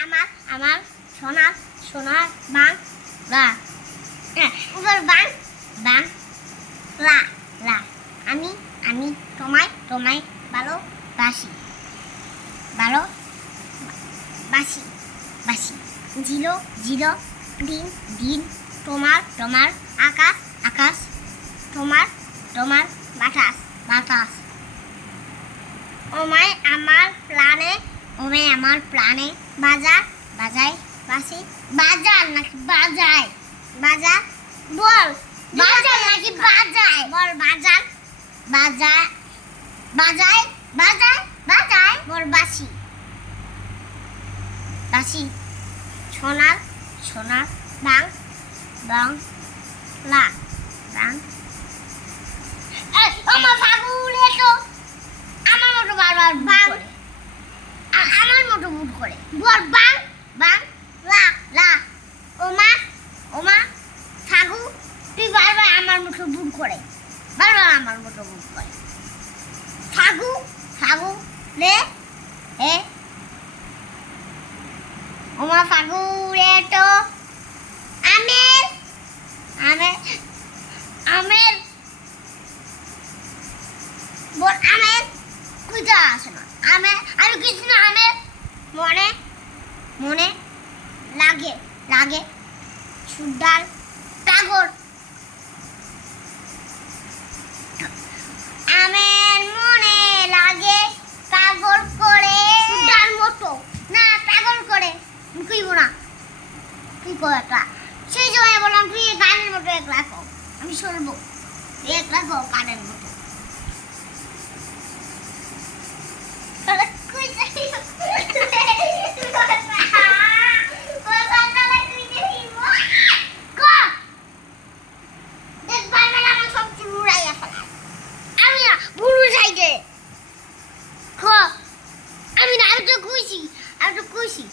আমার আমার সোনার সোনার বাংলা উপর বাংলা লা আমি আমি তোমায় তোমায় ভালোবাসি ভালোবাসি বাসি জিরো জিরো দিন দিন তোমার তোমার আকাশ আকাশ তোমার তোমার বাতাস বাতাস ওমায় আমার প্রাণে বাজার বাজায় বাসি বাজার নাকি বাজায় বাজার বল বাজার নাকি বাজায় বল বাজার বাজায় বাজায় বাজায় বাজায় বল বাসি বাসি সোনার সোনার বাংলা আমার ফাগুলে তো আমার মতো বারবার আমার মতো বুট করে বল বাংলা লা ওমা ফাগু তুই বারবার আমার মতো বুট করে বারবার আমার মতো বুট করে ফাগু লে হে ওমা ফাগু রে তো আমের আমের আমের বল আমের কুইটা আসে না আমের আর কিছু না আমের মনে মনে লাগে লাগে সুডাল টাগর আমের মনে লাগে পাগল করে সুডাল মতো না পাগল করে কইব না কি কয়টা সেই সময় বললাম তুই গানের মতো একলা কও আমি শুনবো একলা কও গানের মতো আমি না আমি তো খুশি